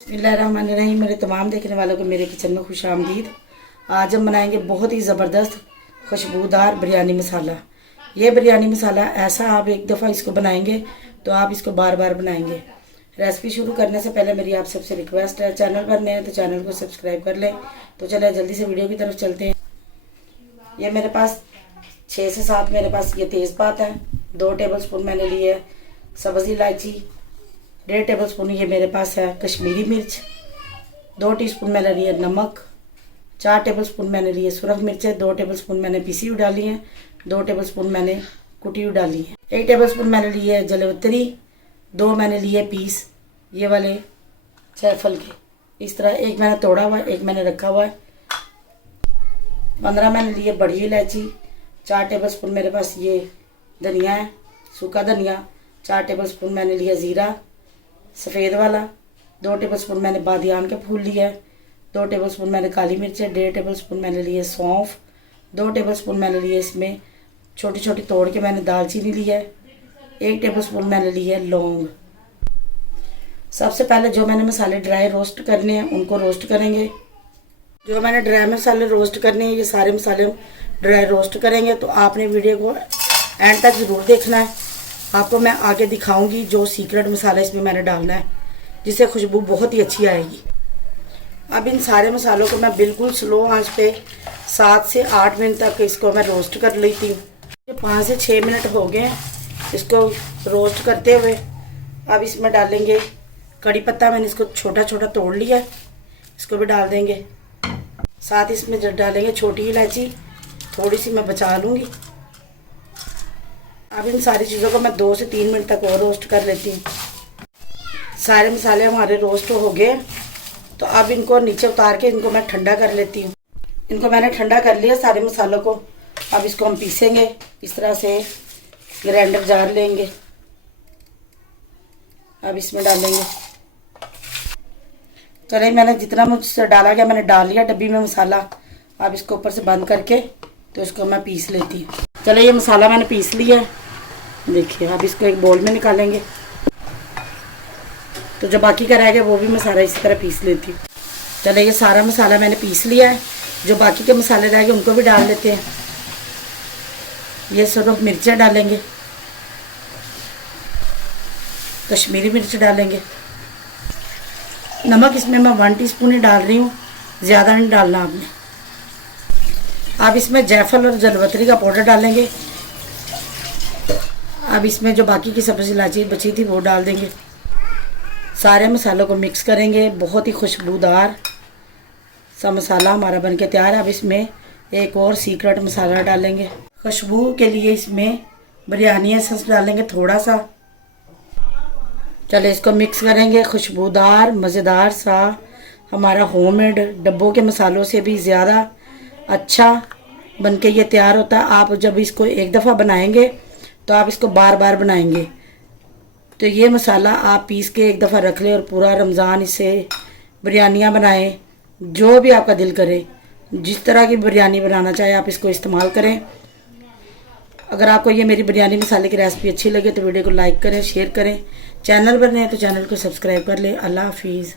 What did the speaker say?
बिस्मिल्लाहिर्रहमानिर्रहीम। मेरे तमाम देखने वालों को मेरे किचन में खुश आमदीद। आज हम बनाएंगे बहुत ही ज़बरदस्त खुशबूदार बिरयानी मसाला। ये बिरयानी मसाला ऐसा आप एक दफ़ा इसको बनाएंगे तो आप इसको बार बार बनाएंगे। रेसिपी शुरू करने से पहले मेरी आप सबसे रिक्वेस्ट है, चैनल पर नए हैं तो चैनल को सब्सक्राइब कर लें। तो चलिए जल्दी से वीडियो की तरफ चलते हैं। ये मेरे पास 6 से 7 मेरे पास ये तेज़पात है। 2 टेबल स्पून मैंने लिए है सब्ज़ी इलायची। 1.5 टेबल स्पून ये मेरे पास है कश्मीरी मिर्च। 2 टीस्पून मैंने लिए नमक। 4 टेबल स्पून मैंने लिए सुरख मिर्चें। 2 टेबल स्पून मैंने पिसी हुई डाली हैं। 2 टेबल स्पून मैंने कुटी हुई डाली है। 1 टेबल स्पून मैंने लिए जलवतरी। 2 मैंने लिए पीस ये वाले जायफल के। इस तरह एक मैंने तोड़ा हुआ है, एक मैंने रखा हुआ है। 15 मैंने लिए बड़ी इलायची। 4 टेबल स्पून मेरे पास ये धनिया है, सूखा धनिया। 4 टेबल स्पून मैंने लिया ज़ीरा सफ़ेद वाला। 2 टेबल स्पून मैंने बादियान के फूल लिया है। 2 टेबल स्पून मैंने काली मिर्च है। 1.5 टेबल स्पून मैंने लिए सौंफ। 2 टेबल स्पून मैंने लिए इसमें छोटी छोटी तोड़ के मैंने दालचीनी ली है। 1 टेबल स्पून मैंने लिए है लौंग। सबसे पहले जो मैंने मसाले ड्राई रोस्ट करने हैं उनको रोस्ट करेंगे। जो मैंने ड्राई मसाले रोस्ट करने हैं ये सारे मसाले हम ड्राई रोस्ट करेंगे। तो आपने वीडियो को एंड तक ज़रूर देखना है। आपको मैं आगे दिखाऊंगी जो सीक्रेट मसाला इसमें मैंने डालना है, जिससे खुशबू बहुत ही अच्छी आएगी। अब इन सारे मसालों को मैं बिल्कुल स्लो आंच पे 7 से 8 मिनट तक इसको मैं रोस्ट कर लेती हूँ। 5 से 6 मिनट हो गए हैं इसको रोस्ट करते हुए। अब इसमें डालेंगे कड़ी पत्ता। मैंने इसको छोटा छोटा तोड़ लिया है, इसको भी डाल देंगे। साथ इसमें डालेंगे छोटी इलायची, थोड़ी सी मैं बचा लूँगी। अब इन सारी चीज़ों को मैं 2 से 3 मिनट तक और रोस्ट कर लेती हूँ। सारे मसाले हमारे रोस्ट हो गए तो अब इनको नीचे उतार के इनको मैं ठंडा कर लेती हूँ। इनको मैंने ठंडा कर लिया सारे मसालों को। अब इसको हम पीसेंगे, इस तरह से ग्राइंडर जार लेंगे। अब इसमें डालेंगे चलिए मैंने जितना मुझसे डाला गया मैंने डाल लिया डब्बी में मसाला। अब इसको ऊपर से बंद करके तो इसको मैं पीस लेती हूँ। चलिए ये मसाला मैंने पीस लिया है, देखिए। अब इसको एक बोल में निकालेंगे तो जो बाकी का रह गया वो भी मसाला इसी तरह पीस लेती हूँ। चलिए ये सारा मसाला मैंने पीस लिया है। जो बाकी के मसाले रह गए उनको भी डाल देते हैं। ये सिर्फ मिर्चें डालेंगे, कश्मीरी मिर्च डालेंगे। नमक इसमें मैं 1 टीस्पून ही डाल रही हूँ, ज़्यादा नहीं डालना आपने। अब इसमें जायफल और जलवतरी का पाउडर डालेंगे। अब इसमें जो बाकी की सब्ज़ी इलायची बची थी वो डाल देंगे। सारे मसालों को मिक्स करेंगे। बहुत ही खुशबूदार सा मसाला हमारा बनके तैयार है। अब इसमें एक और सीक्रेट मसाला डालेंगे खुशबू के लिए। इसमें बिरयानी एसेंस डालेंगे थोड़ा सा। चलिए इसको मिक्स करेंगे। खुशबूदार मज़ेदार सा हमारा होममेड डब्बों के मसालों से भी ज़्यादा अच्छा बनके ये तैयार होता है। आप जब इसको एक दफ़ा बनाएंगे तो आप इसको बार बार बनाएंगे। तो ये मसाला आप पीस के एक दफ़ा रख लें और पूरा रमज़ान इससे बिरयानियाँ बनाएं। जो भी आपका दिल करे, जिस तरह की बिरयानी बनाना चाहे आप इसको इस्तेमाल करें। अगर आपको ये मेरी बिरयानी मसाले की रेसिपी अच्छी लगे तो वीडियो को लाइक करें, शेयर करें। चैनल पर नए हैं तो चैनल को सब्सक्राइब कर लें। अल्लाह हाफिज़।